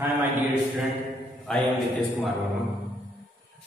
Hi my dear student, I am Nitesh Kumar Verma.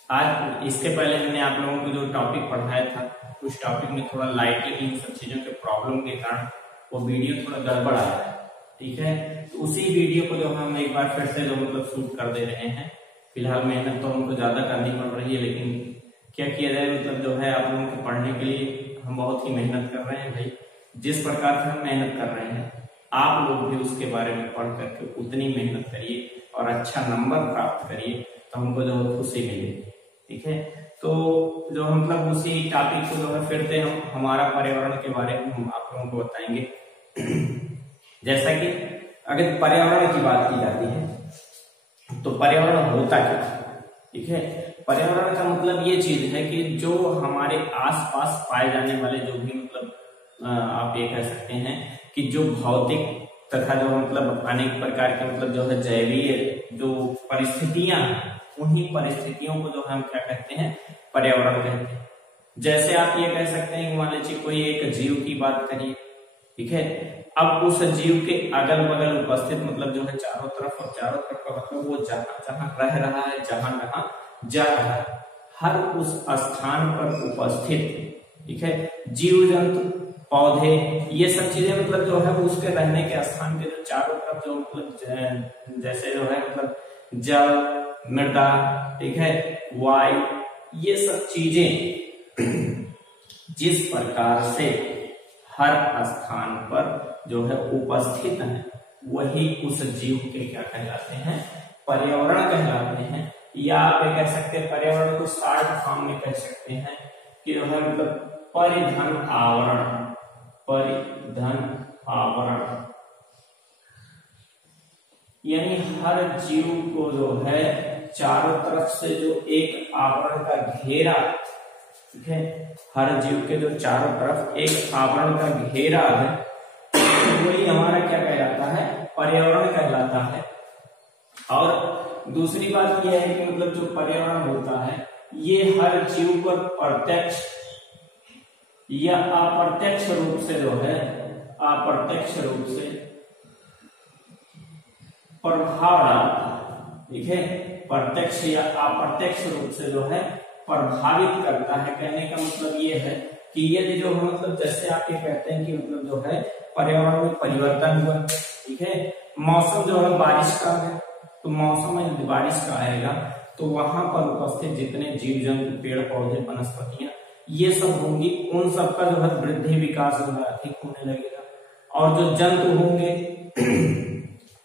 आज इसके पहले हमने आप लोगों को जो टॉपिक पढ़ाया था उस टॉपिक में थोड़ा लाइटिंग इन सब चीजों के प्रॉब्लम के कारण वो वीडियो थोड़ा गड़बड़ आया है। ठीक है, तो उसी वीडियो को जो हम एक बार फिर से जो शूट कर दे रहे हैं। फिलहाल मेहनत तो हमको ज्यादा करनी पड़ रही है, लेकिन क्या किया जाए, जो है आप लोगों को पढ़ने के लिए हम बहुत ही मेहनत कर रहे हैं भाई। जिस प्रकार से हम मेहनत कर रहे हैं आप लोग भी उसके बारे में पढ़ करके उतनी मेहनत करिए और अच्छा नंबर प्राप्त करिए, तो हमको जो खुशी मिले। ठीक है, तो जो उसी टॉपिक को जो है फिर से हम हमारा पर्यावरण के बारे में हम आप लोगों को बताएंगे। जैसा कि अगर पर्यावरण की बात की जाती है तो पर्यावरण होता क्या है। ठीक है, पर्यावरण का मतलब ये चीज है कि जो हमारे आसपास पाए जाने वाले जो भी आप ये कह सकते हैं कि जो भौतिक तथा जो अनेक प्रकार के जो है जैवीय जो परिस्थितियां हैं, उन्हीं परिस्थितियों को जो हम क्या कहते हैं, पर्यावरण कहते हैं। जैसे आप ये कह सकते हैं कि मान लीजिए कोई एक जीव की बात करिए। ठीक है, अब उस जीव के अगल बगल उपस्थित जो है चारों तरफ, और चारों तरफ का वो जहां जहां रह रहा है, जहां जहां जा रहा है, हर उस स्थान पर उपस्थित, ठीक है, जीव जंतु पौधे, ये सब चीजें जो है वो उसके रहने के स्थान के जो चारों तरफ जो जैसे जो है जल, मृदा, ठीक है, वायु, ये सब चीजें जिस प्रकार से हर स्थान पर जो है उपस्थित है, वही उस जीव के क्या कहलाते हैं, पर्यावरण कहलाते हैं। या आप कह सकते हैं पर्यावरण को शॉर्ट फॉर्म में कह सकते हैं कि जो है परिधन आवरण। परिधन आवरण यानी हर जीव को जो है चारों तरफ से जो एक आवरण का घेरा, ठीक है, हर जीव के जो चारों तरफ एक आवरण का घेरा है, वही हमारा क्या कहलाता है, पर्यावरण कहलाता है। और दूसरी बात यह है कि जो पर्यावरण होता है ये हर जीव पर प्रत्यक्ष या अप्रत्यक्ष रूप से जो है, अप्रत्यक्ष रूप से प्रभाव डालता है। ठीक है, प्रत्यक्ष या अप्रत्यक्ष रूप से जो है प्रभावित करता है। कहने का मतलब ये है कि यदि जो जैसे आप ये कहते हैं कि जो है पर्यावरण में परिवर्तन हुआ, ठीक है, मौसम जो है बारिश का है, तो मौसम में बारिश का आएगा तो वहां पर उपस्थित जितने जीव जंतु, पेड़ पौधे, वनस्पतियां, ये सब होंगी, उन सबका जो है वृद्धि विकास जो है अधिक होने लगेगा। और जो जंतु होंगे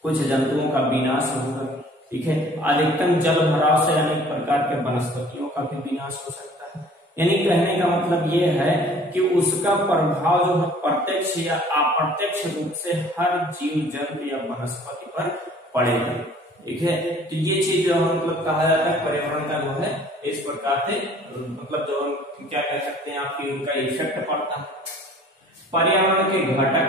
कुछ जंतुओं का विनाश होगा। ठीक है, अधिकतम जल भराव से अनेक प्रकार के वनस्पतियों का भी विनाश हो सकता है। यानी कहने का मतलब ये है कि उसका प्रभाव जो है प्रत्यक्ष या अप्रत्यक्ष रूप से हर जीव जंतु या वनस्पति पर पड़ेगा। ठीक है, तो ये चीज जो कहा जाता है पर्यावरण का जो है इस प्रकार से जो क्या कह सकते हैं आपकी उनका इफेक्ट पड़ता है। पर्यावरण के घटक,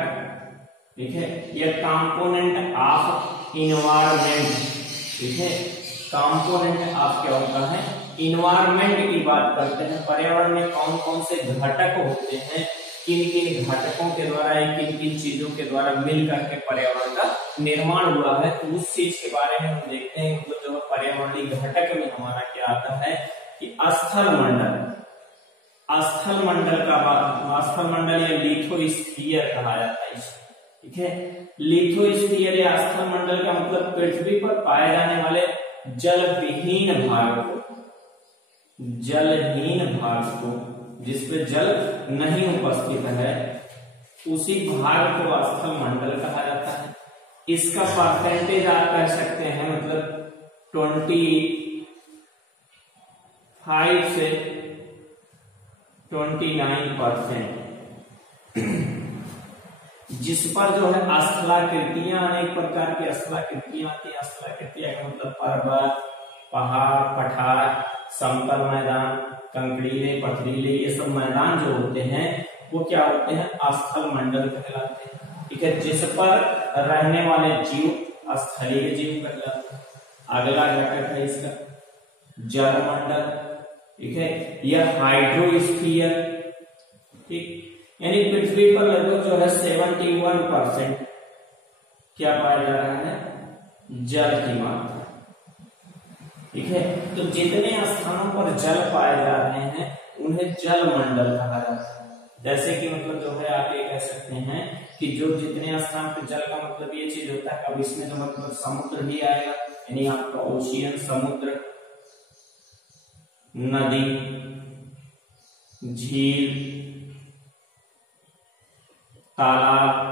ठीक है, ये कंपोनेंट ऑफ इन्वायरमेंट। ठीक है, कंपोनेंट ऑफ क्या होता है, इन्वायरमेंट की बात करते हैं। पर्यावरण में कौन कौन से घटक होते हैं, किन किन घटकों के द्वारा, किन किन चीजों के द्वारा मिलकर के पर्यावरण का निर्माण हुआ है, तो उस चीज के बारे में हम देखते हैं। जो पर्यावरणीय घटक में हमारा क्या आता है कि स्थल मंडल। स्थल मंडल का स्थल मंडल या लिथोस्फीयर कहा जाता है इसे। ठीक है, लिथोस्फीयर या स्थल मंडल का पृथ्वी पर पाए जाने वाले जलविहीन भाग को, जलहीन भाग को, जिसपे जल नहीं उपस्थित है, उसी भाग को स्थल मंडल कहा जाता है। इसका परसेंटेज आप कह सकते हैं 25 से 29%, जिस पर जो है स्थलाकृतियां, अनेक प्रकार की स्थलाकृतियां आती है। स्थलाकृतियां का पर्वत, पहाड़, पठार, समतल मैदान, कंकड़ीले, पथरीले, ये सब मैदान जो होते हैं वो क्या होते हैं, स्थल मंडल कहलाते हैं। ठीक है, जिस पर रहने वाले जीव स्थलीय जीव कहलाते हैं। अगला घटक है इसका जलमंडल। ठीक है, यह हाइड्रोस्फीयर। ठीक, यानी पृथ्वी पर लगभग जो है 71% क्या पाया जा रहा है, जल की मात्रा। ठीक है, तो जितने स्थानों पर जल पाए जा रहे हैं उन्हें जल मंडल कहा जाता है। जैसे कि मतलब जो है आप ये कह सकते हैं कि जो जितने स्थान पर जल का मतलब ये चीज होता है, अब इसमें तो मतलब समुद्र भी आएगा, यानी आपका ओशियन, समुद्र, नदी, झील, तालाब,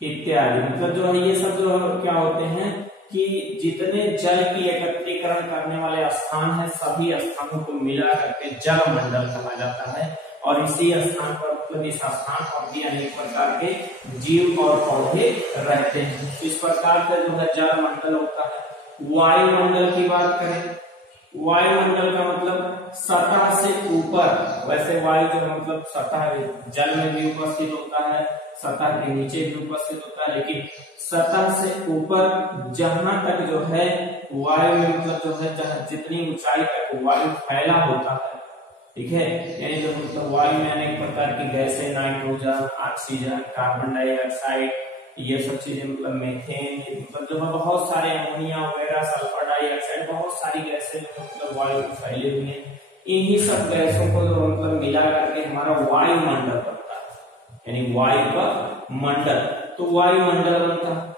इत्यादि। मतलब जो है ये सब जो क्या होते हैं कि जितने जल की एकत्रीकरण करने वाले स्थान है, सभी स्थानों को मिला करके जल मंडल कहा जाता है। और इसी स्थान पर मतलब इस स्थान पर भी अनेक प्रकार के जीव और पौधे रहते हैं। इस प्रकार से जो है जल मंडल होता है। वायुमंडल की बात करें, वायुमंडल का मतलब सतह से ऊपर, वैसे वायु जो मतलब सतह जल में भी उपस्थित होता है, सतह के नीचे भी उपस्थित होता है, लेकिन सतह से ऊपर जहां तक जो है वायु में मतलब जो है जहां जितनी ऊंचाई तक वायु फैला होता है, ठीक है, यानी जो मतलब वायु में अनेक प्रकार की गैसें, नाइट्रोजन, ऑक्सीजन, कार्बन डाइऑक्साइड, ये सब चीजें मतलब मीथेन, मतलब जो है बहुत सारे अमोनिया वगैरह, सल्फर डाइऑक्साइड, बहुत सारी गैसें मतलब वायु में फैली हुई हैं। इन्हीं सब गैसों को जो मतलब मिला करके हमारा वायुमंडल बनता है, यानी वायु का मंडल, तो वायुमंडल बनता है।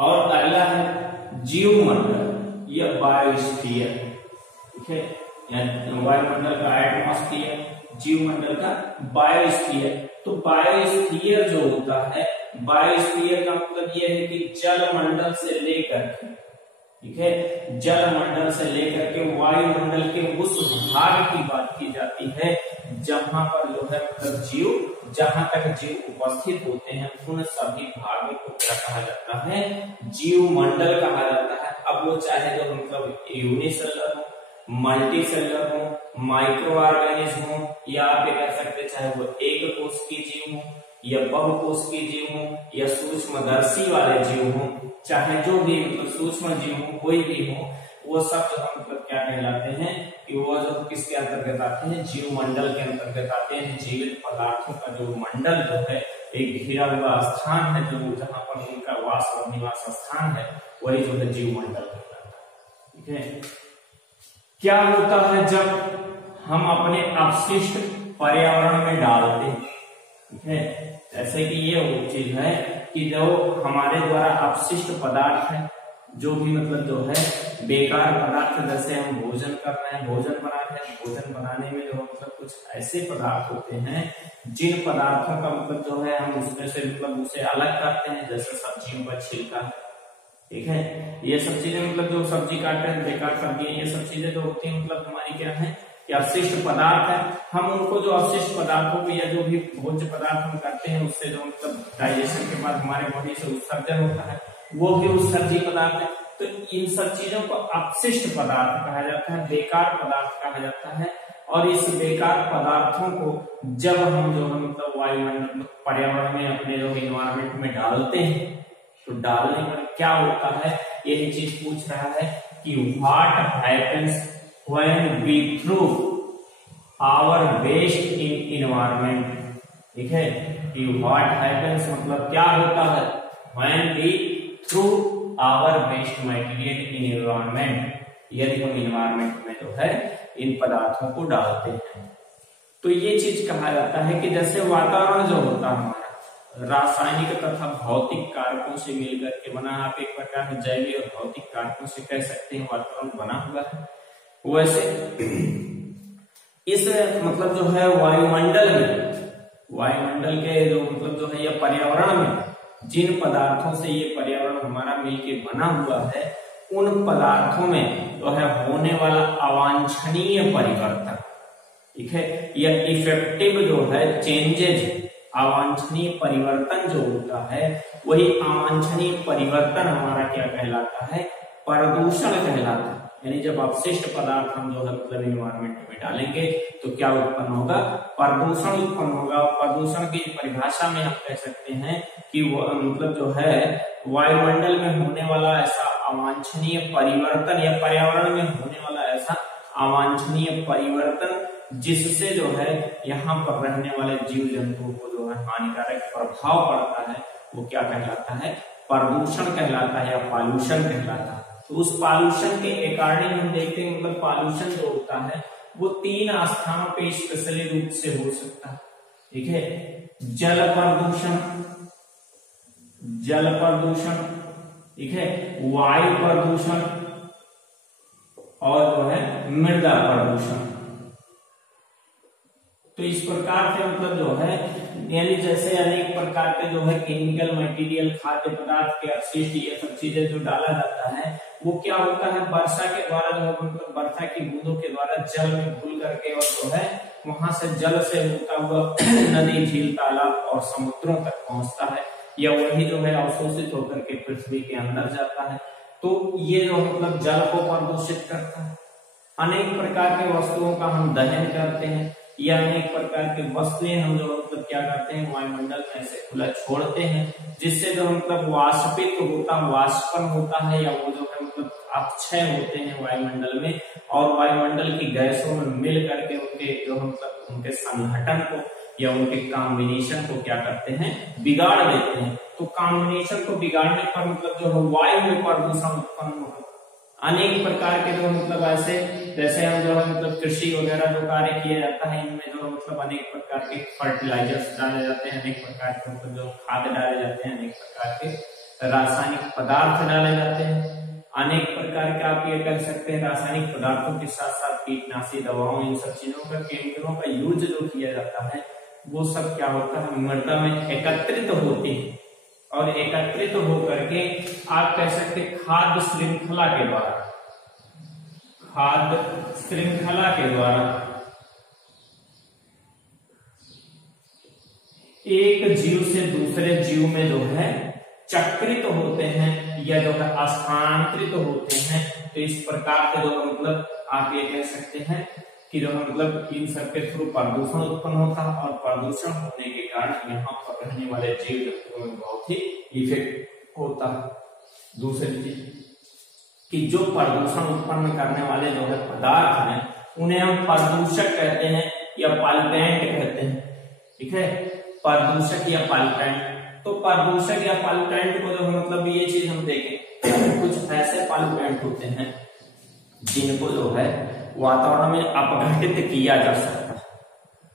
और अगला है जीवमंडल, यह बायोस्फीयर। ठीक है, वायुमंडल का एटमॉस्फेयर, जीवमंडल का बायोस्फीयर। तो बायोस्फीयर जो होता है, बायोस्फीयर का मतलब यह है कि जल मंडल से लेकर, ठीक है, जल मंडल से लेकर के वायुमंडल के उस भाग की बात की जाती है जहां पर जो है मतलब जीव, जहां तक जीव उपस्थित होते हैं उन सभी भागों को क्या कहा जाता है, जीवमंडल कहा जाता है। अब वो चाहे जो मतलब यूनिसेलुलर हो, मल्टी सेलुलर हो, माइक्रो ऑर्गेनिज्म हो, या आप ये कह सकते चाहे वो एक कोष की जीव हो या बहुकोष की जीव हो या सूक्ष्मदर्शी वाले जीव हो, चाहे जो भी मतलब सूक्ष्म जीव हो, कोई भी हो, वो सब जो मतलब क्या कहलाते हैं कि वो जो किसके अंतर्गत आते हैं, जीव मंडल के अंतर्गत आते हैं। जीवित पदार्थों का जो मंडल जो है एक घिरा हुआ स्थान है, जो जहां पर उनका वास और निवास स्थान है, वही जो है जीव मंडल कहलाता है। ठीक है, क्या होता है जब हम अपने अपशिष्ट पर्यावरण में डालते हैं, ठीक है, जैसे कि ये वो चीज है कि जो हमारे द्वारा अपशिष्ट पदार्थ है, जो भी मतलब जो है बेकार पदार्थ, जैसे हम भोजन कर रहे हैं, भोजन बना रहे हैं, भोजन बनाने में जो मतलब कुछ ऐसे पदार्थ होते हैं जिन पदार्थों का मतलब जो है हम उसमें से मतलब उसे अलग करते हैं, जैसे सब्जियों का छिलका, ठीक है, ये सब चीजें मतलब जो सब्जी काटते हैं, बेकार सब्जी, ये सब चीजें जो होती है मतलब हमारी क्या है कि अवशिष्ट पदार्थ है। हम उनको जो अवशिष्ट पदार्थों को या जो भी भोज्य पदार्थ हम करते हैं उससे जो मतलब डाइजेशन के बाद हमारे बॉडी से उत्सर्जन होता है, वो भी उत्सर्जी पदार्थ है। तो इन सब चीजों को अपशिष्ट पदार्थ कहा जाता है, बेकार पदार्थ कहा जाता है। और इस बेकार पदार्थों को जब हम जो मतलब वायुमंडल पर्यावरण में अपने जो इन्वायरमेंट में डालते हैं, तो डालने पर क्या होता है, यही चीज पूछ रहा है कि what happens when we throw our waste in environment. ठीक है, कि व्हाट हैपेंस मतलब क्या होता है, when we throw our waste material in environment, यदि हम इन्वायरमेंट में जो है इन पदार्थों को डालते हैं। तो ये चीज कहा जाता है कि जैसे वातावरण जो होता है हमारा रासायनिक तथा भौतिक कारकों से मिलकर के बना, आप एक प्रकार से जैविक और भौतिक कारकों से कह सकते हैं वातावरण बना हुआ है। वैसे इस मतलब जो है वायुमंडल में, वायुमंडल के जो मतलब जो है या पर्यावरण में जिन पदार्थों से ये पर्यावरण हमारा मिलके बना हुआ है, उन पदार्थों में जो है होने वाला अवांछनीय परिवर्तन, ठीक है, या इफेक्टिव जो है चेंजेज, अवांछनीय परिवर्तन जो होता है, वही अवांछनीय परिवर्तन हमारा क्या कहलाता है, प्रदूषण कहलाता है। यानी जब अपशिष्ट पदार्थ हम जो है मतलब इन्वायरमेंट में डालेंगे तो क्या उत्पन्न होगा, प्रदूषण उत्पन्न होगा। और प्रदूषण की परिभाषा में हम कह सकते हैं कि वो मतलब जो है वायुमंडल में होने वाला ऐसा अवांछनीय परिवर्तन या पर्यावरण में होने वाला ऐसा अवांछनीय परिवर्तन जिससे जो है यहाँ पर रहने वाले जीव जंतुओं को जो है हानिकारक प्रभाव पड़ता है वो क्या कहलाता है, प्रदूषण कहलाता है या पॉल्यूशन कहलाता है। तो उस पॉल्यूशन के अकॉर्डिंग हम देखते हैं मतलब पॉल्यूशन जो होता है वो 3 स्थानों पे स्पेशली रूप से हो सकता है। ठीक है, जल प्रदूषण, जल प्रदूषण, ठीक है, वायु प्रदूषण और जो है मृदा प्रदूषण। तो इस प्रकार से मतलब जो है यानी जैसे अनेक प्रकार के जो है केमिकल मटेरियल, खाद्य पदार्थ के अपशिष्ट, ये सब चीजें जो डाला जाता है वो क्या होता है वर्षा के द्वारा जो है मतलब वर्षा की बूंदों के द्वारा जल में घुल करके और जो है वहां से जल से होता हुआ नदी, झील, तालाब और समुद्रों तक पहुंचता है या वही जो है अवशोषित होकर के पृथ्वी के अंदर जाता है। तो ये जो मतलब जल को प्रदूषित करता है। अनेक प्रकार के वस्तुओं का हम दहन करते हैं या अनेक प्रकार के वस्तुएं हम जो मतलब क्या करते हैं वायुमंडल में ऐसे खुला छोड़ते हैं जिससे जो मतलब वाष्पित होता, वाष्पन होता है या वो जो है मतलब अपक्षय होते हैं वायुमंडल में और वायुमंडल की गैसों में मिल करके उनके जो मतलब उनके संघटन को या उनके कॉम्बिनेशन को क्या करते हैं बिगाड़ देते हैं। तो कॉम्बिनेशन को बिगाड़ने पर मतलब जो है वायु में प्रदूषण उत्पन्न होता है। अनेक प्रकार के जो मतलब ऐसे जैसे हम जो मतलब कृषि वगैरह जो कार्य किया जाता है इनमें जो मतलब अनेक प्रकार के फर्टिलाइजर्स डाले जाते हैं, अनेक प्रकार के मतलब जो खाद डाले जाते हैं, अनेक प्रकार के रासायनिक पदार्थ डाले जाते हैं, अनेक प्रकार के आप ये कह सकते हैं रासायनिक पदार्थों के साथ साथ कीटनाशी दवाओं, इन सब चीजों का केमिकलों का यूज जो किया जाता है वो सब क्या होता है मृदा में एकत्रित होती है और एकत्रित होकर के आप कह सकते खाद्य श्रृंखला के द्वारा, खाद्य श्रृंखला के द्वारा एक जीव से दूसरे जीव में जो है चक्रित होते हैं या जो है स्थानांतरित होते हैं। तो इस प्रकार के जो मतलब आप ये कह सकते हैं कि जो मतलब इन सबके थ्रू प्रदूषण उत्पन्न होता है और प्रदूषण होने के कारण यहाँ पर रहने वाले जीव जंतुओं में बहुत ही इफेक्ट होता है। दूसरी चीज कि जो प्रदूषण उत्पन्न करने वाले जो है पदार्थ हैं उन्हें हम प्रदूषक कहते हैं या पॉल्यूटेंट कहते हैं। ठीक है, प्रदूषक या पॉल्यूटेंट। तो प्रदूषक या पॉल्यूटेंट को जो मतलब ये चीज हम देखें कुछ ऐसे पॉल्यूटेंट होते हैं जिनको जो है वातावरण में अपघटित किया जा सकता है।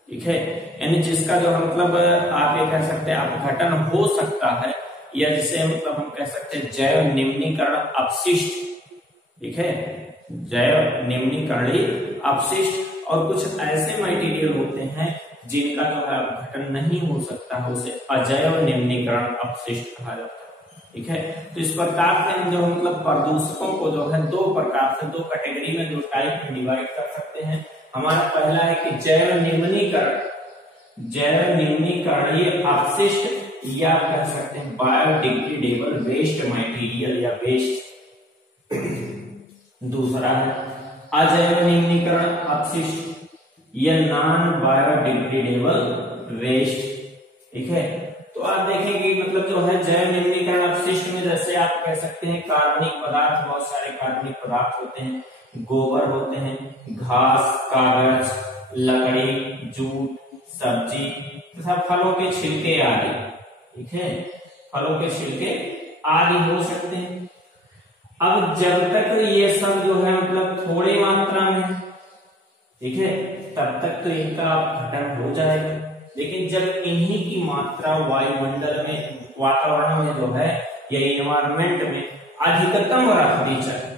ठीक है, यानी जिसका जो है मतलब आप ये कह सकते हैं अपघटन हो सकता है या जिसे मतलब हम कह सकते हैं जैव निम्नीकरण अपशिष्ट। ठीक है, जैव निम्नीकरणीय अपशिष्ट और कुछ ऐसे मटेरियल होते हैं जिनका जो है अपघटन नहीं हो सकता है, उसे अजैव निम्नीकरण अपशिष्ट कहा जाता है। ठीक है, तो इस प्रकार से हम जो मतलब प्रदूषकों को जो है दो प्रकार से, दो कैटेगरी में, दो टाइप में डिवाइड कर सकते हैं। हमारा पहला है कि जैव निम्नीकरण, जैव निम्नीकरणीय अपशिष्ट या कह सकते हैं बायोडिग्रेडेबल वेस्ट मटेरियल या वेस्ट। दूसरा है अजैव निम्नीकरण अपशिष्ट या नॉन बायोडिग्रेडेबल वेस्ट। ठीक है, तो आप देखेंगे मतलब जो है जैव निम्नीकरण अपशिष्ट में जैसे आप कह सकते हैं कार्बनिक पदार्थ, बहुत सारे कार्बनिक पदार्थ होते हैं, गोबर होते हैं, घास, कागज, लकड़ी, जूट, सब्जी तथा फलों के छिलके आदि। ठीक है, फलों के छिलके आदि हो सकते हैं। अब जब तक ये सब जो है मतलब थोड़ी मात्रा में, ठीक है, तब तक तो इनका अपघटन हो जाएगा। लेकिन जब इन्हीं की मात्रा वायुमंडल में, वातावरण में जो है या एनवायरमेंट में अधिकतम रख दी जाए,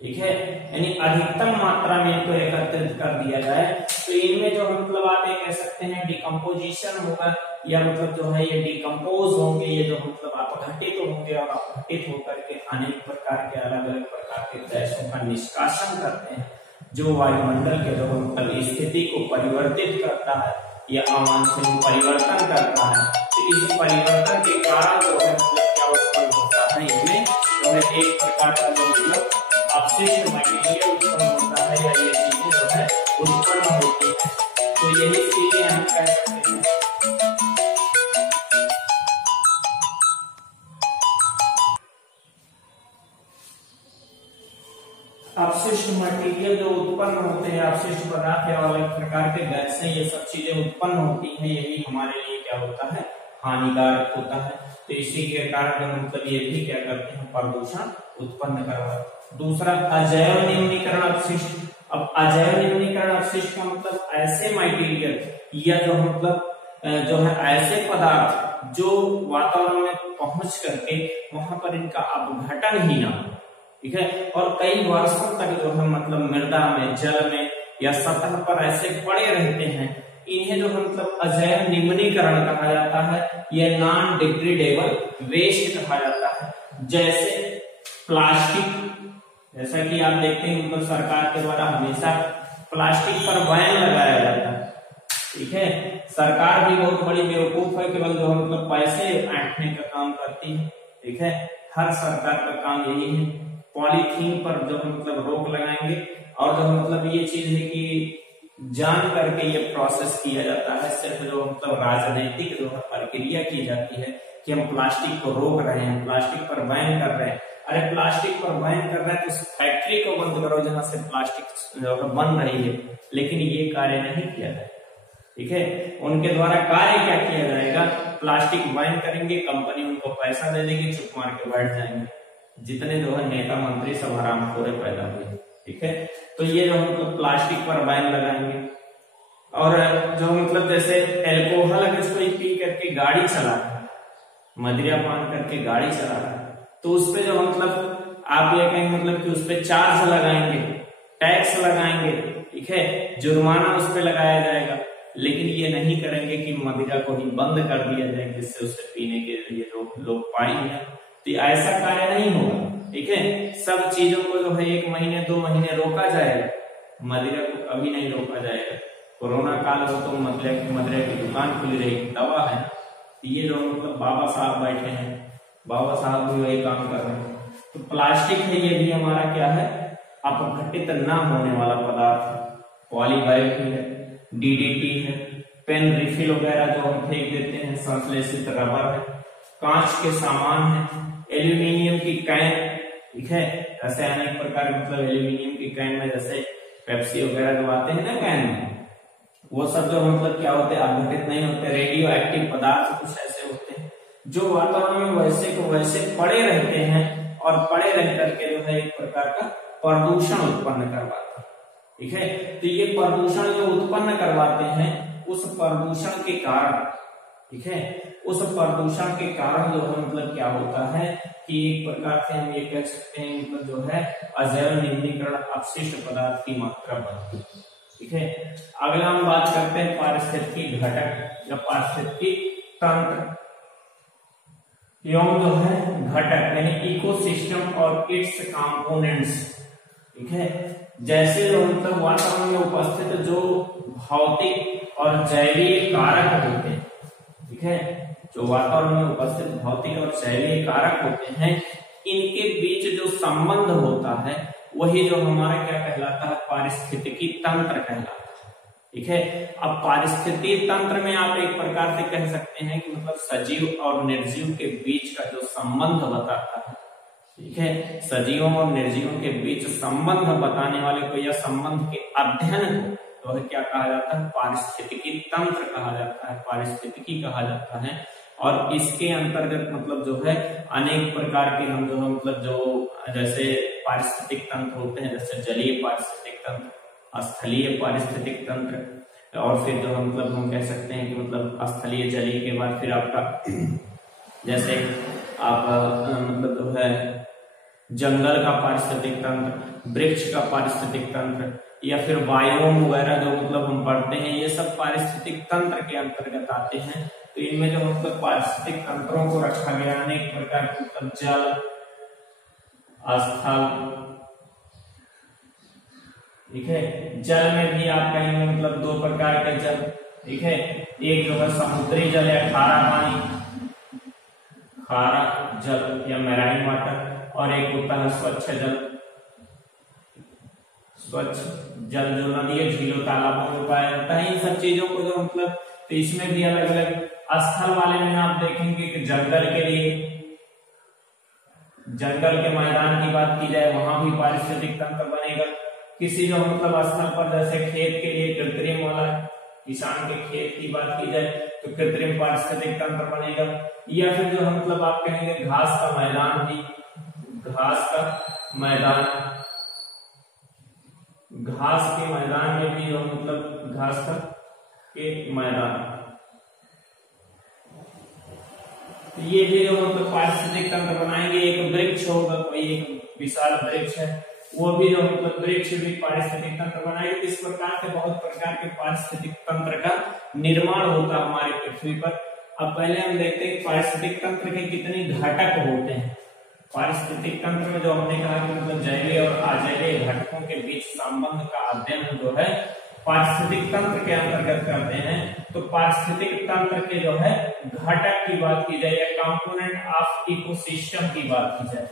ठीक है, यानी अधिकतम मात्रा में इनको एकत्रित कर दिया जाए तो इनमें जो मतलब आप ये कह सकते हैं डिकम्पोजिशन होगा या मतलब जो है ये डिकम्पोज होंगे, ये जो मतलब अपघटित होंगे और अपघटित होकर के अनेक प्रकार के अलग अलग प्रकार के गैसों का निष्कासन करते हैं जो वायुमंडल के जो मतलब स्थिति को परिवर्तित करता है या अवांछनीय परिवर्तन करता है। तो इस परिवर्तन के कारण जो है मतलब क्या उत्पन्न होता है, इसमें जो है एक प्रकार का जो मतलब अपशिष्ट मटेरियल उत्पन्न होता है या ये चीजें जो है उत्पन्न होती है। तो यही चीजें हम कह सकते हैं अपशिष्ट मटेरियल जो उत्पन्न होते हैं, अपशिष्ट पदार्थ या अलग प्रकार के गैसें, ये सब चीजें उत्पन्न होती हैं, यही हमारे लिए क्या होता है, हानिकारक होता है। तो इसी के कारण मतलब ये भी क्या करते हैं, प्रदूषण उत्पन्न करवाते। दूसरा अजैव निम्नीकरण अपशिष्ट। अब अजैव निम्नीकरण अपशिष्ट का मतलब ऐसे मटेरियल या जो मतलब जो है ऐसे पदार्थ जो वातावरण में पहुंच करके वहां पर इनका अपघटन ही ना हो, ठीक है, और कई वर्षों तक जो है मतलब मृदा में, जल में या सतह पर ऐसे पड़े रहते हैं, इन्हें जो मतलब अजैव निम्नीकरण कहा जाता है या नॉन डिग्रेडेबल वेस्ट कहा जाता है। जैसे प्लास्टिक, जैसा कि आप देखते हैं मतलब सरकार के द्वारा हमेशा प्लास्टिक पर बैन लगाया जाता है, ठीक है। सरकार भी बहुत बड़ी बेवकूफ है, केवल जो मतलब पैसे ऐंठने का काम करती है, ठीक है। हर सरकार का काम यही है, पॉलीथीन पर जो मतलब रोक लगाएंगे, और जो मतलब ये चीज है कि जान करके ये प्रोसेस किया जाता है, सिर्फ जो मतलब राजनीतिक जो है प्रक्रिया की जाती है कि हम प्लास्टिक को रोक रहे हैं, प्लास्टिक पर बैन कर रहे हैं। अरे प्लास्टिक पर बैन कर रहे हैं तो उस फैक्ट्री को बंद करो जहां से प्लास्टिक जो है बन रही है, लेकिन ये कार्य नहीं किया जाए, ठीक है। उनके द्वारा कार्य क्या किया जाएगा, प्लास्टिक बैन करेंगे, कंपनी उनको पैसा दे देगी, चुप मार के बैठ जाएंगे। जितने जो है नेता मंत्री सब हरामखोरे पैदा हुए, ठीक है। तो ये जो मतलब प्लास्टिक पर बैन लगाएंगे, और जो मतलब जैसे एल्कोहल अगर कोई पी करके गाड़ी चला रहा है, मदिरा पान करके गाड़ी चला रहा है, तो उस पे जो मतलब आप ये कहेंगे मतलब कि उस पे चार्ज लगाएंगे, टैक्स लगाएंगे, ठीक है, जुर्माना उस पे लगाया जाएगा। लेकिन ये नहीं करेंगे कि मदिरा को ही बंद कर दिया जाए जिससे उसे पीने के लिए लोग पाएंगे, तो ऐसा कार्य नहीं होगा, ठीक है। सब चीजों को जो है 1 महीने 2 महीने रोका जाएगा, मदिरा को कभी नहीं रोका जाएगा। कोरोना काल हो तो मदिरा की दुकान खुली रहेगी, दवा है। ये जो मतलब बाबा साहब बैठे हैं, बाबा साहब भी वही काम कर रहे हैं। तो प्लास्टिक है, ये भी हमारा क्या है, अपघटित न होने वाला पदार्थ है। पॉलीबाइट है, डीडीटी है, पेन रिफिल वगैरह जो हम फेंक देते हैं, संश्लेषित रबर है, कांच के सामान है, एल्यूमिनियम की कैन, ठीक है। ऐसे अनेक प्रकार मतलब एल्यूमिनियम की कैन में जैसे पेप्सी वगैरह जो आते हैं ना कैन में, वो सब जो मतलब क्या होते हैं, अपघटित नहीं होते। रेडियो एक्टिव पदार्थ कुछ ऐसे होते हैं जो वातावरण में वैसे को वैसे पड़े रहते हैं, और पड़े रह करके जो है एक प्रकार का प्रदूषण उत्पन्न करवाते हैं, ठीक है। तो ये प्रदूषण जो उत्पन्न करवाते हैं, उस प्रदूषण के कारण, ठीक है, उस प्रदूषण के कारण जो है मतलब क्या होता है कि एक प्रकार से हम ये कह सकते हैं मतलब जो है अजैव निम्नीकरण अपशिष्ट पदार्थ की मात्रा बढ़ती है, ठीक है। अगला हम बात करते हैं पारिस्थितिकी घटक या पारिस्थितिकी तंत्र एवं जो है घटक, यानी इकोसिस्टम और इट्स कंपोनेंट्स, ठीक है। जैसे जो मतलब वातावरण में उपस्थित जो भौतिक और जैवीय कारक होते हैं, ठीक है, जो वातावरण में उपस्थित भौतिक और जैवीय कारक होते हैं, इनके बीच जो संबंध होता है वही जो हमारा क्या कहलाता है, पारिस्थितिकी तंत्र कहलाता है, ठीक है। अब पारिस्थितिकी तंत्र में आप एक प्रकार से कह सकते हैं कि मतलब सजीव और निर्जीव के बीच का जो संबंध बताता है, ठीक है। सजीवों और निर्जीवों के बीच संबंध बताने वाले को या संबंध के अध्ययन को तो क्या कहा जाता है, पारिस्थितिकी तंत्र कहा जाता है, पारिस्थितिकी कहा जाता है। और इसके अंतर्गत मतलब जो है अनेक प्रकार के हम जो मतलब जो जैसे पारिस्थितिक तंत्र होते हैं, जैसे जलीय पारिस्थितिक तंत्र, स्थलीय पारिस्थितिक तंत्र, और फिर जो मतलब हम कह सकते हैं कि मतलब स्थलीय जलीय के बाद फिर आपका जैसे आप मतलब जो है जंगल का पारिस्थितिक तंत्र, वृक्ष का पारिस्थितिक तंत्र, या फिर बायोम वगैरह जो मतलब हम पढ़ते हैं, ये सब पारिस्थितिक तंत्र के अंतर्गत आते हैं। तो इनमें जो मतलब पारिस्थितिक तंत्रों को रखा गया अनेक प्रकार के मतलब जल, स्थल, ठीक है। जल में भी आप कहेंगे मतलब 2 प्रकार के जल, ठीक है। एक जो है समुद्री जल या खारा पानी, खारा जल या मैराइन वाटर, और एक होता है स्वच्छ जल। स्वच्छ जल जो नदियों, झीलों, तालाबों में पाया जाता है। इन सब चीजों को जो मतलब तो इसमें भी अलग अलग स्थल वाले में आप देखेंगे कि जंगल के लिए, जंगल के मैदान की बात की जाए वहां भी पारिस्थितिक तंत्र बनेगा, किसी जो मतलब स्थल पर, जैसे खेत के लिए कृत्रिम वाला, किसान के खेत की बात की जाए तो कृत्रिम पारिस्थितिक तंत्र बनेगा, या फिर जो मतलब आप कहेंगे घास का मैदान भी, घास का मैदान, घास के मैदान में भी जो मतलब घास का के मैदान, ये भी जो मतलब पारिस्थितिक तंत्र बनाएंगे। एक वृक्ष होगा, कोई एक विशाल वृक्ष है, वो भी जो मतलब वृक्ष भी पारिस्थितिक तंत्र बनाएंगे। इस प्रकार से बहुत प्रकार के पारिस्थितिक तंत्र का निर्माण होता है हमारे पृथ्वी पर। अब पहले हम देखते हैं पारिस्थितिक तंत्र के कितने घटक होते हैं। पारिस्थितिक तंत्र में जो हमने कहा कि मतलब जैविक और अजैविक घटकों के बीच संबंध का अध्ययन जो है पारिस्थितिक तंत्र के अंतर्गत करते हैं। तो पारिस्थितिक तंत्र के जो है घटक की बात की जाए या कंपोनेंट ऑफ इकोसिस्टम की बात की जाए,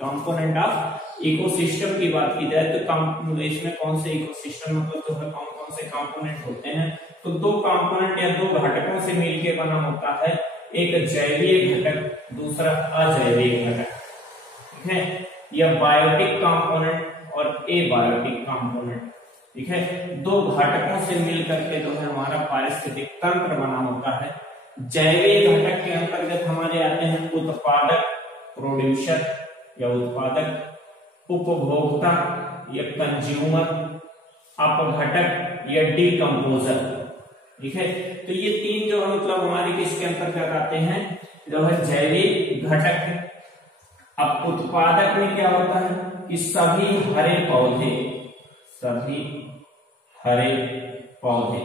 कंपोनेंट ऑफ इकोसिस्टम की बात की जाए तो इसमें कौन से इकोसिस्टम मतलब जो है कौन कौन से कंपोनेंट होते हैं। तो दो कंपोनेंट या दो घटकों से मिलकर बना होता है, एक जैविक घटक, दूसरा अजैविक घटक, ठीक है। यह बायोटिक कंपोनेंट और एबायोटिक कंपोनेंट, ठीक है। दो घटकों से मिलकर के जो है हमारा पारिस्थितिक तंत्र बना होता है। जैविक घटक के अंतर्गत हमारे आते हैं उत्पादक, प्रोड्यूसर या उत्पादक, उपभोक्ता या कंज्यूमर, अपघटक या डिकम्पोजर, ठीक है। तो ये तीन जो मतलब हमारे किसके अंतर्गत आते हैं, जो है जैविक घटक। अब उत्पादक में क्या होता है कि सभी हरे पौधे, सभी हरे पौधे,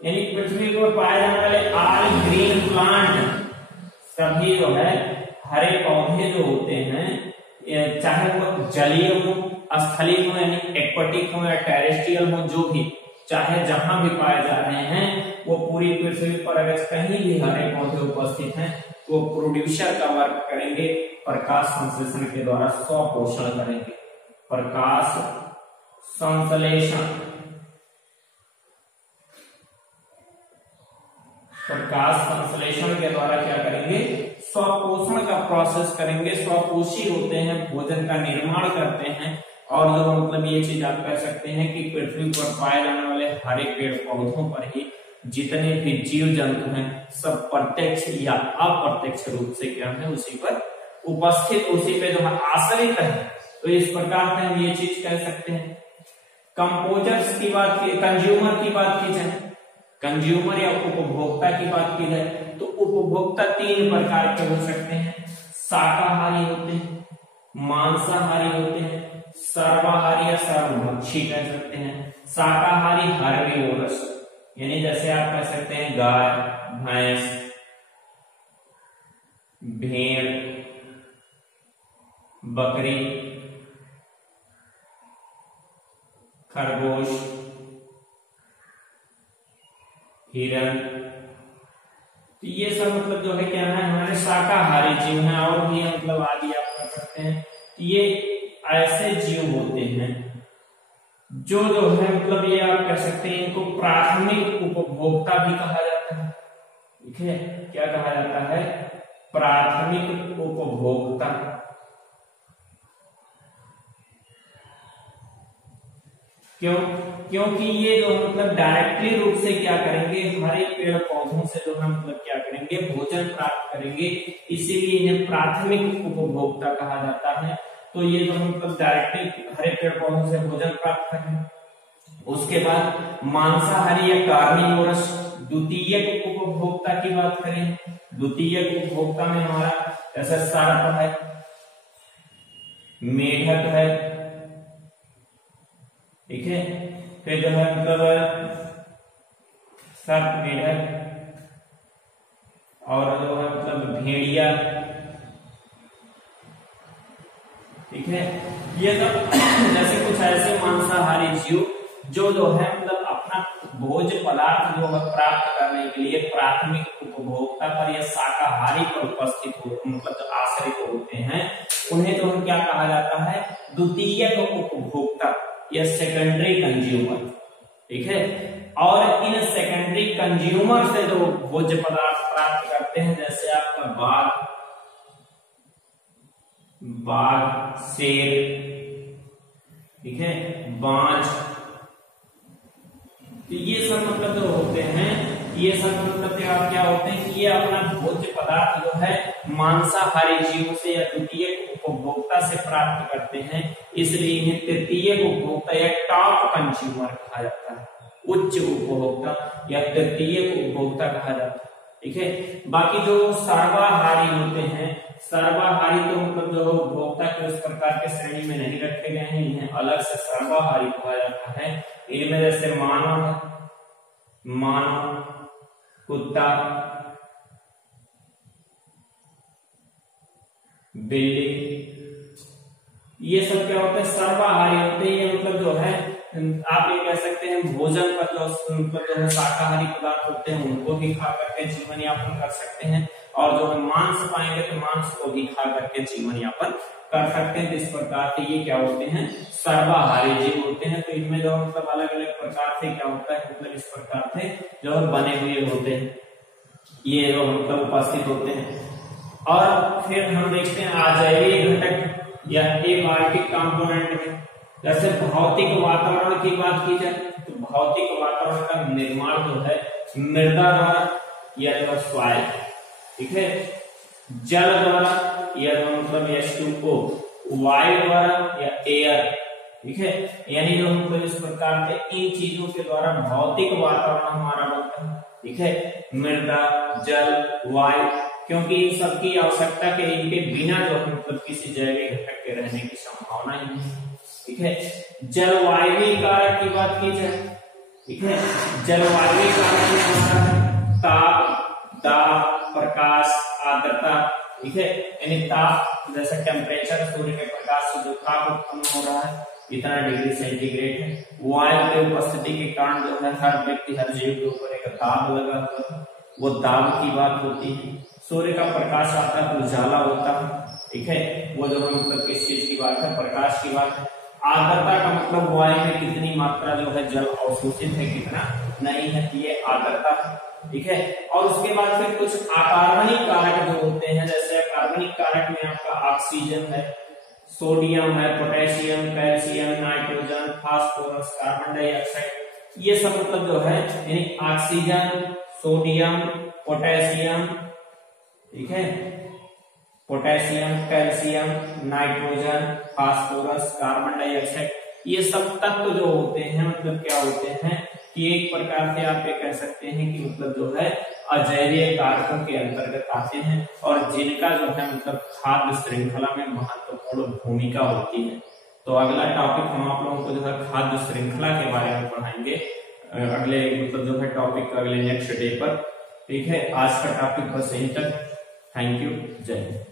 यानी पृथ्वी पर पाए जाने वाले ऑल ग्रीन प्लांट, सभी जो है हरे पौधे जो होते हैं, चाहे वो जलीय हो, स्थलीय हो यानी एक्वाटिक हो या टेरेस्ट्रियल हो, जो भी चाहे जहां भी पाए जा रहे हैं, वो पूरी पृथ्वी पर अगर कहीं भी हरे पौधे उपस्थित हैं वो प्रोड्यूसर का वर्क करेंगे, प्रकाश संश्लेषण के द्वारा स्वपोषण करेंगे। प्रकाश संश्लेषण, प्रकाश संश्लेषण के द्वारा क्या करेंगे, स्वपोषण का प्रोसेस करेंगे, स्वपोषी होते हैं, भोजन का निर्माण करते हैं। और जो मतलब ये चीज आप कह सकते हैं कि पृथ्वी पर पाए जाने वाले हरे पेड़ पौधों पर ही जितने भी जीव जंतु हैं सब प्रत्यक्ष या अप्रत्यक्ष रूप से क्या है उसी पर उपस्थित, उसी पे जो है आश्रित है। तो इस प्रकार से हम ये चीज कह सकते हैं। कंपोजर्स की बात की, कंज्यूमर की बात की जाए, कंज्यूमर या उपभोक्ता की बात की जाए तो उपभोक्ता तीन प्रकार के हो सकते हैं, शाकाहारी होते हैं, मांसाहारी होते हैं, सर्वाहारी या सर्वभक्षी कह सकते हैं। शाकाहारी हर्बीवोरस, यानी जैसे आप कह सकते हैं गाय, भैंस, भेड़, बकरी, खरगोश, हिरण, तो ये सब मतलब जो है क्या है हमारे शाकाहारी जीव हैं। और भी मतलब आदि आप कर सकते हैं। ये ऐसे जीव होते हैं जो है मतलब ये आप कह सकते हैं इनको प्राथमिक उपभोक्ता भी कहा जाता है, ठीक है। क्या कहा जाता है, प्राथमिक उपभोक्ता। क्यों? क्योंकि ये जो मतलब डायरेक्टली रूप से क्या करेंगे, हरे पेड़ पौधों से जो है मतलब क्या करेंगे, भोजन प्राप्त करेंगे, इसीलिए इन्हें प्राथमिक उपभोक्ता कहा जाता है। तो ये जो मतलब डायरेक्टली हरे पेड़ पौधों से भोजन प्राप्त करेंगे। उसके बाद मांसाहारी या कार्निवोरस, द्वितीयक उपभोक्ता की बात करें, द्वितीयक उपभोक्ता में हमारा जैसे सर्प है, मेढक है, ठीक है। फिर जो है मतलब सर्प, मेढक और जो है मतलब भेड़िया, ठीक है। ये सब जैसे कुछ ऐसे मांसाहारी जीव जो है मतलब अपना भोज्य पदार्थ जो है प्राप्त करने के लिए प्राथमिक उपभोक्ता पर या शाकाहारी पर उपस्थित हो मतलब आश्रित होते हैं, उन्हें जो है क्या कहा जाता है, द्वितीयक उपभोक्ता या सेकेंडरी कंज्यूमर, ठीक है। और इन सेकेंडरी कंज्यूमर से जो भोज्य पदार्थ प्राप्त करते हैं, जैसे आपका बाघ, शेर, ठीक है, बांझ। तो ये सब मतलब जो होते हैं, ये सब मतलब क्या होते हैं कि ये अपना भोज्य पदार्थ जो है मांसाहारी जीवों से या तृतीयक उपभोक्ता से प्राप्त करते हैं, इसलिए इन्हें तृतीयक उपभोक्ता या टॉप कंज्यूमर कहा जाता है, उच्च उपभोक्ता या तृतीयक उपभोक्ता कहा जाता है। ठीक है, बाकी जो सर्वाहारी होते हैं, सर्वाहारी तो मतलब जो उपभोक्ता के उस प्रकार के श्रेणी में नहीं रखे गए हैं, इन्हें अलग से सर्वाहारी कहा जाता है। इनमें जैसे मानव, कुत्ता, बिल्ली, ये सब क्या होते हैं, सर्वाहारी होते हैं। ये मतलब जो है आप ये कह सकते हैं भोजन पर जो मतलब जो है शाकाहारी पदार्थ होते हैं उनको भी खा करके जीवन यापन कर सकते हैं, और जो है मांस पाएंगे तो मांस को भी खा करके जीवन यापन कर सकते हैं। इस प्रकार से ये क्या होते हैं, सर्वाहारी जीव होते हैं। तो इनमें जो मतलब अलग अलग प्रकार से क्या होता है, मतलब इस प्रकार से जो बने हुए होते हैं, ये जो मतलब उपस्थित होते हैं। और फिर हम देखते हैं अजैविक घटक या एबायोटिक कंपोनेंट में, जैसे भौतिक वातावरण की बात की जाए तो भौतिक वातावरण का निर्माण जो है मृदा द्वारा या जो सॉइल, ठीक है, जल द्वारा या जो मतलब H2O, वायु द्वारा या एयर, ठीक है, यानी जो मतलब इस प्रकार से इन चीजों के द्वारा भौतिक वातावरण हमारा बनता है। ठीक है, मृदा, जल, वायु, क्योंकि इन सबकी आवश्यकता के इनके बिना जो मतलब किसी जैविक घटक के रहने की संभावना ही नहीं। ठीक है, जलवायु कारक की बात की जाए, ठीक है, जलवायु कारक में ताप, दाब, प्रकाश, आर्द्रता, ठीक है, यानी ताप जैसे टेम्परेचर, सूर्य के प्रकाश से जो ताप उत्पन्न हो रहा है इतना डिग्री सेंटीग्रेड है। वायु के उपस्थिति के कारण जो है हर व्यक्ति, हर जीव के ऊपर एक दाब लगा हुआ है, वो दाब की बात होती है। सूर्य का प्रकाश आता है तो उजाला होता है, ठीक है, वो जो मतलब किस चीज की बात है, प्रकाश की बात है। आर्द्रता का मतलब वायु में कितनी मात्रा जो है जल अवशोषित है, कितना नहीं है, ये आर्द्रता है। ठीक है, और उसके बाद फिर कुछ अकार्बनिक कारक जो होते हैं, जैसे अकार्बनिक कारक में आपका ऑक्सीजन है, सोडियम है, potassium, calcium, nitrogen, phosphorus, carbon dioxide, ये सब मतलब जो है यानी ऑक्सीजन, सोडियम, पोटेशियम, ठीक है, potassium, calcium, nitrogen, phosphorus, carbon dioxide, ये सब तत्व जो होते हैं मतलब क्या होते हैं कि एक प्रकार से आप ये कह सकते हैं कि मतलब जो है अजैविक कारकों के अंतर्गत आते हैं, और जिनका जो है मतलब खाद्य श्रृंखला में महत्वपूर्ण भूमिका होती है। तो अगला टॉपिक हम आप लोगों को जो है खाद्य श्रृंखला के बारे में पढ़ाएंगे अगले मतलब जो है टॉपिक अगले नेक्स्ट डे पर। ठीक है, आज का टॉपिक बस यहीं तक। थैंक यू, जय हिंद।